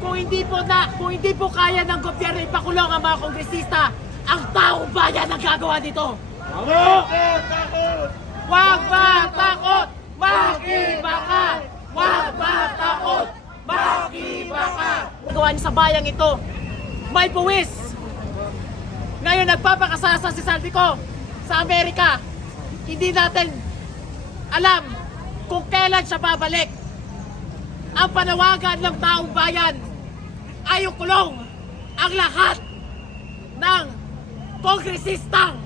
Kung hindi po kaya ng gobyerno ipakulong ang mga kongresista, ang taong bayan ang gagawa nito. Huwag matakot! Makiba ka! Huwag matakot! Makiba ka! Nagawa niyo sa bayang ito, may buwis! Ngayon nagpapakasasa si Saldico sa Amerika. Hindi natin alam kung kailan siya babalik. Ang panawagan ng taong bayan ay ikulong ang lahat ng kongresistang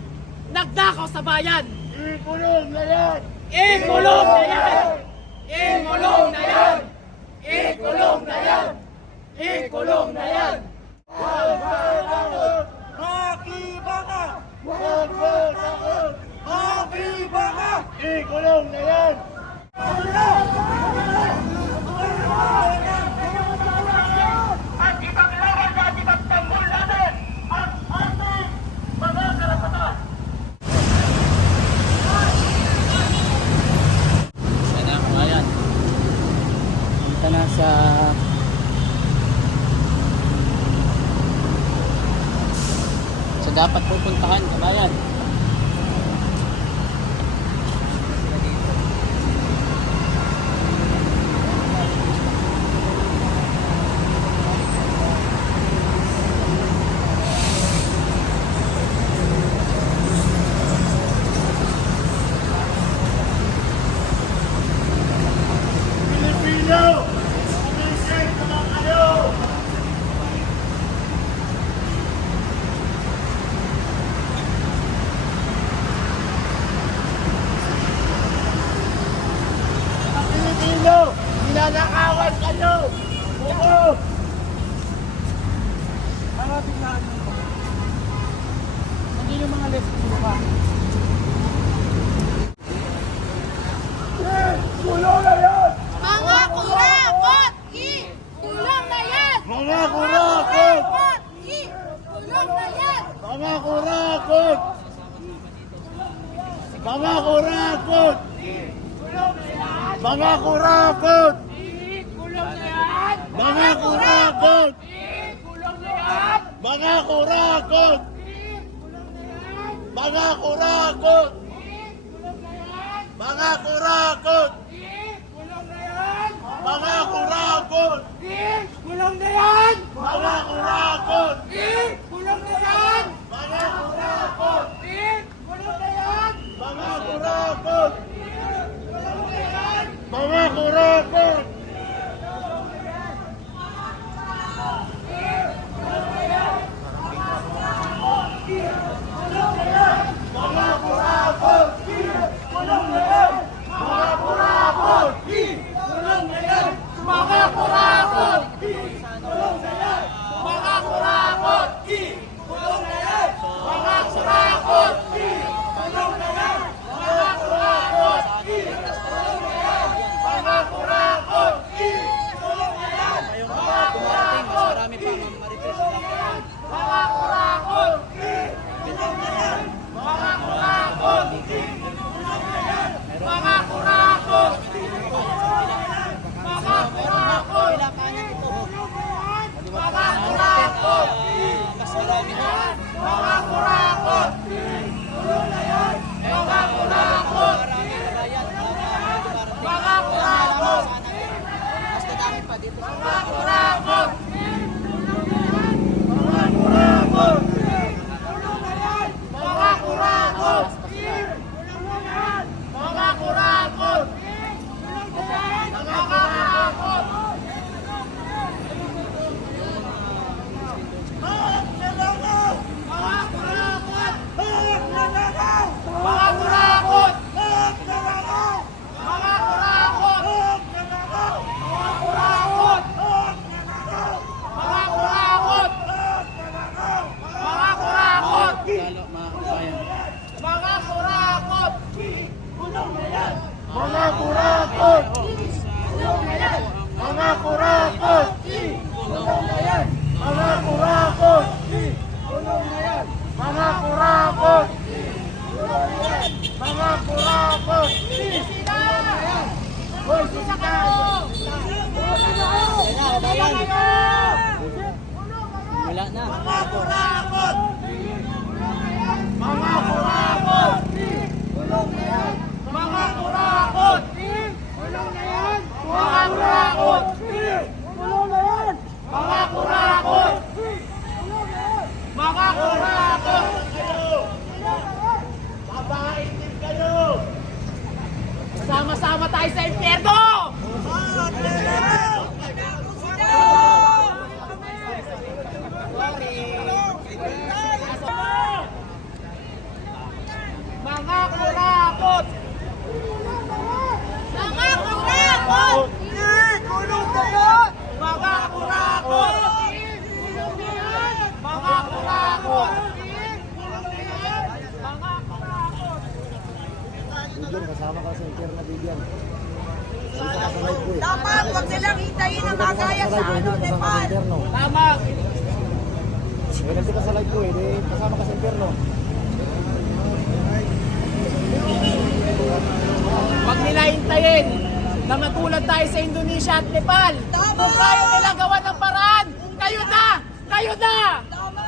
nagnakaw sa bayan. Ikulong na yan! Ikulong na yan! Ikulong na yan! Ikulong na yan! Ikulong na yan! Makiba ka! Huwag matakot! Makiba ka! Ikulong na yan! At ipaglaban natin ipagtanggol natin ang ating mga karapatan! Sana, ayan. Punta na sa dapat pupuntahan, kabayan. Pilipino! Umisip naman kayo! Mga Pilipino! Ninanakawan kayo! Oo! Mga biglaan mo. Hindi yung mga left ka. Kulong na yan! Mga kurakot! Ikulong na yan! Mga kurakot! Ikulong na yan! Mga kurakot! Mga kurakot! Mga kurakot! Ikulong na yan! Mga kurakot! Ikulong na yan! Mga kurakot! Mga kurakot! Mga kurakot! Ikulong na yan! Mga kurakot! Ikulong na yan! Mga kurakot! Ikulong na yan! Mga kurakot! Ikulong na yan! Mga kurakot! Mga kurakot! Mga kurakot! Kulong na yan! Mga kurakot! Kulong na yan! Mga kurakot! Kulong na yan! Mga kurakot! Kulong na yan! Mga kurakot! Kulong na yan! Mga kurakot! Kulong na yan! Mga kurakot! Kulong na yan! Mga dumarating, mas marami pa marites sa lakas. Mga kurakot! Mga kurakot! Mga kurakot! Mga kurakot! Wala kanin ito. Mga kurakot! Mas marami na. Mga kurakot! Mga kurakot! Marami kabayan. Dumarating. Mga kurakot! Mas dadami pa dito. Mga kurakot! na. Mga kurakot! Mga kurakot! Kulong na yan! Mga kurakot! Kulong na yan! Mga kurakot! Kulong na yan! Mga kurakot! Mga kurakot! Babae din kayo! Sama-sama tayo sa impyerno! Mga kurakot! Mga kurakot! Kulong na yan! Mga kurakot! Mga kurakot! Mga kurakot! Bigyan, kasama ka sa interna Bigyan. Dito ka sa live ko eh. Dapat wag nilang hintayin na magaya sa ano, Kasama ka sa Nepal. interno. Tama! Eh, nandito ka sa live ko eh. Di, kasama ka sa interno. Huwag nila hintayin na matulad tayo sa Indonesia at Nepal. Tama! Kung kaya nila gawa ng paraan, kayo na! Kayo na! Tama!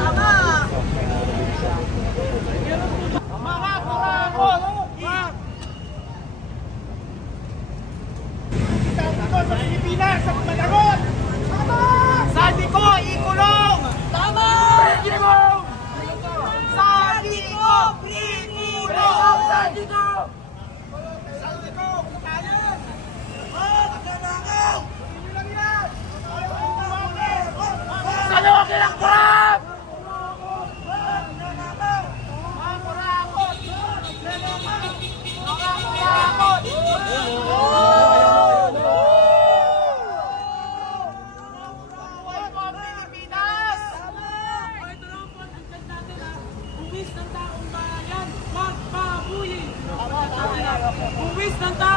Tama! Mga kurakot! Sa Pilipinas, sa Palagot! Sabi ko, ikulong! Tama! Ikulong! Sabi ko, ikulong! Sabi ko! Ano ang kinakbrap? Mga kurakot! Mga kurakot! Buhay po ang Pilipinas! Buwis ng taong bayan, magpabuyi. Buwis ng taong